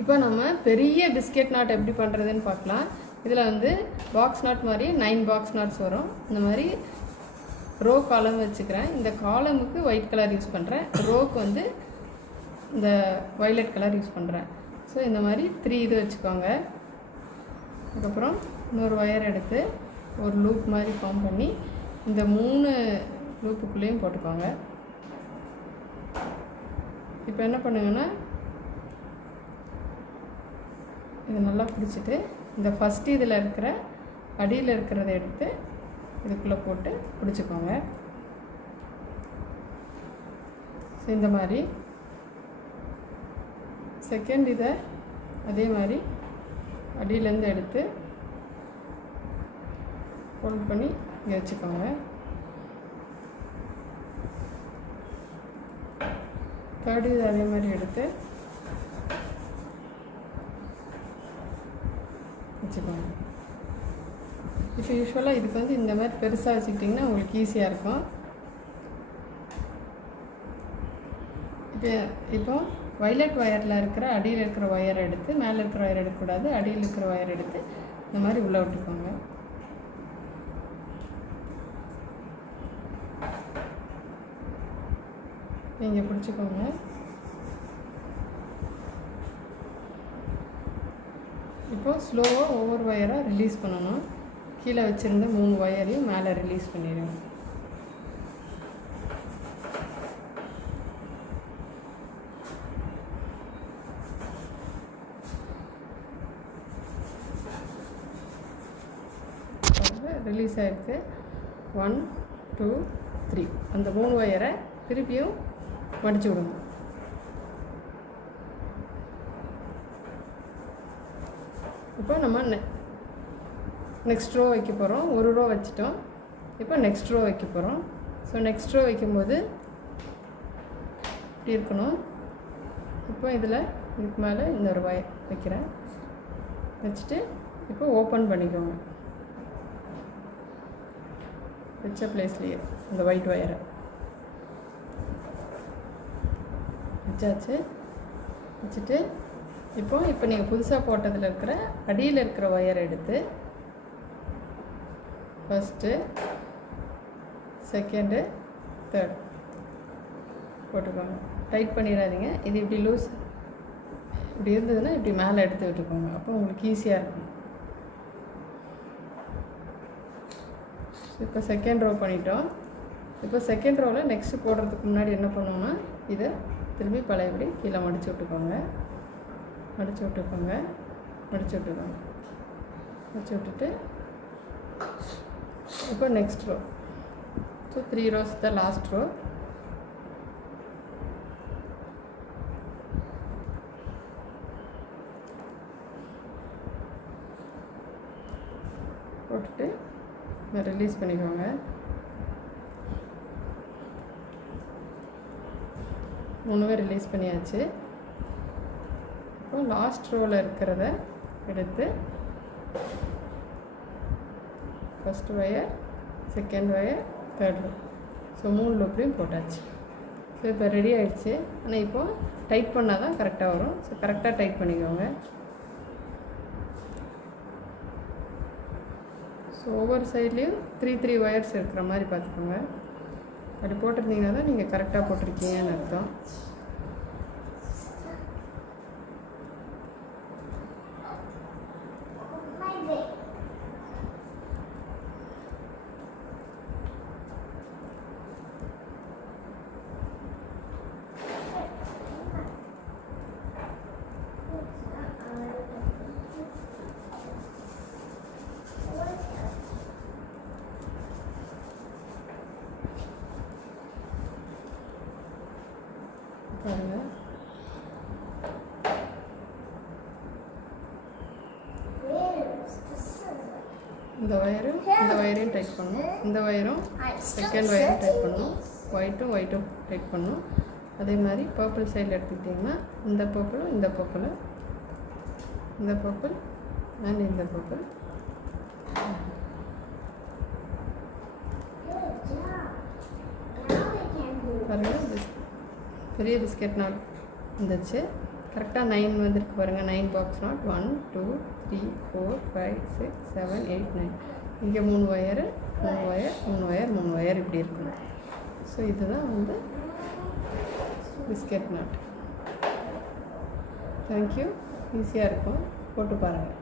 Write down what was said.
இப்போ நம்ம பெரிய பிஸ்கெட் நாட் எப்படி பண்ணுறதுன்னு பார்க்கலாம். இதில் வந்து பாக்ஸ் நாட் மாதிரி 9 பாக்ஸ் நாட்ஸ் வரும். இந்த மாதிரி ரோ காலம் வச்சுக்கிறேன். இந்த காலமுக்கு ஒயிட் கலர் யூஸ் பண்ணுறேன், ரோக்கு வந்து இந்த வயலட் கலர் யூஸ் பண்ணுறேன். ஸோ இந்த மாதிரி 3 இது வச்சுக்கோங்க. அதுக்கப்புறம் இன்னொரு ஒயர் எடுத்து ஒரு லூப் மாதிரி ஃபார்ம் பண்ணி இந்த 3 லூப்புக்குள்ளேயும் போட்டுக்கோங்க. இப்போ என்ன பண்ணுங்கன்னா இது நல்லா பிடிச்சிட்டு இந்த ஃபஸ்ட்டு இதில் இருக்கிற அடியில் இருக்கிறத எடுத்து இதுக்குள்ளே போட்டு பிடிச்சிக்கோங்க. ஸோ இந்த மாதிரி செகண்ட் இதை அதே மாதிரி அடியிலேருந்து எடுத்து ஃபோல்ட் பண்ணி இங்கே வச்சுக்கோங்க. தேர்டு இது அதே மாதிரி எடுத்து வச்சுக்கோங்க. இப்போ யூஸ்வலாக இதுக்கு வந்து இந்த மாதிரி பெருசாக வச்சுக்கிட்டிங்கன்னா உங்களுக்கு ஈஸியாக இருக்கும். இப்போ வயலட் ஒயரில் இருக்கிற அடியில் இருக்கிற ஒயரை எடுத்து, மேலே இருக்கிற ஒயர் எடுக்கக்கூடாது, அடியில் இருக்கிற ஒயர் எடுத்து இந்த மாதிரி உள்ளே விட்டுக்கோங்க. நீங்கள் பிடிச்சிக்கோங்க. இப்போது ஸ்லோவாக ஒவ்வொரு ஒயராக ரிலீஸ் பண்ணணும். கீழே வச்சுருந்த 3 ஒயரையும் மேலே ரிலீஸ் பண்ணிடுங்க. ரிலீஸ் ஆகிருக்கு. 1 2 3 அந்த 3 ஒயரை திருப்பியும் மடிச்சு விடுங்க. இப்போ நம்ம நெக்ஸ்ட் ரோ வைக்க போகிறோம். ஒரு ரோ வச்சிட்டோம். இப்போ நெக்ஸ்ட் ரோ வைக்க போகிறோம். ஸோ நெக்ஸ்ட் ரோ வைக்கும்போது இப்படி இருக்கணும். இப்போ இதில் இதுக்கு மேலே இன்னொரு ஒயர் வைக்கிறேன். வச்சுட்டு இப்போ ஓப்பன் பண்ணிக்கோங்க. வச்ச பிளேஸ்லேயே இந்த ஒயிட் ஒயரை வச்சாச்சு. வச்சுட்டு இப்போ நீங்கள் புதுசாக போட்டதில் இருக்கிற அடியில் இருக்கிற ஒயரை எடுத்து ஃபஸ்ட்டு செகண்டு தேர்ட் போட்டுக்கோங்க. டைட் பண்ணிடாதீங்க. இது இப்படி லூஸ் இப்படி இருந்ததுன்னா இப்படி மேலே எடுத்து விட்டுக்கோங்க. அப்போ உங்களுக்கு ஈஸியாக இருக்கும். இப்போ செகண்ட் ரோ பண்ணிட்டோம். இப்போ செகண்ட் ரோவில் நெக்ஸ்ட்டு போடுறதுக்கு முன்னாடி என்ன பண்ணுவோன்னா இதை திரும்பி பழையபடி கீழே மடித்து விட்டுக்கோங்க. மடித்து விட்டுக்கோங்க. மடித்து விட்டுட்டு இப்போ next row. So 3 rows the last row. போட்டுட்டு ரிலீஸ் பண்ணிக்கோங்க. 3 ரிலீஸ் பண்ணியாச்சு. இப்போ லாஸ்ட் ரோவில் இருக்கிறத எடுத்து first wire, second wire, third row. So 3 லூப்லையும் போட்டாச்சு. ஸோ இப்போ ரெடி ஆகிடுச்சு. ஆனால் இப்போது டைட் பண்ணால் தான் கரெக்டாக வரும். ஸோ கரெக்டாக டைட் பண்ணிக்கோங்க. ஸோ ஒவ்வொரு சைட்லேயும் 3 ஒயர்ஸ் இருக்கிற மாதிரி பார்த்துக்கோங்க. அப்படி போட்டிருந்தீங்கன்னா தான் நீங்கள் கரெக்டாக போட்டிருக்கீங்கன்னு அர்த்தம். பாருங்க, இந்த ஒயரையும் டைட் பண்ணணும். இந்த ஒயரும் செகண்ட் ஒயரும் டைட் பண்ணணும். ஒயிட்டும் டைட் பண்ணணும். அதே மாதிரி பர்பிள் சைடில் எடுத்துக்கிட்டிங்கன்னா இந்த பர்பிளும் இந்த பர்பிள் அண்ட் இந்த பர்பிள். பாருங்கள், பெரிய பிஸ்கெட் நாட் வந்துச்சு. கரெக்டாக 9 வந்துருக்கு பாருங்கள். 9 பாக்ஸ் நாட். 1 2 3 4 5 6 7 8 9. இங்கே 3 ஒயரு 3 ஒயர் 3 ஒயர் 3 ஒயர் இப்படி இருக்கணும். ஸோ இதுதான் வந்து பிஸ்கெட் நாட். தேங்க்யூ. ஈஸியாக இருக்கும், போட்டு பாருங்கள்.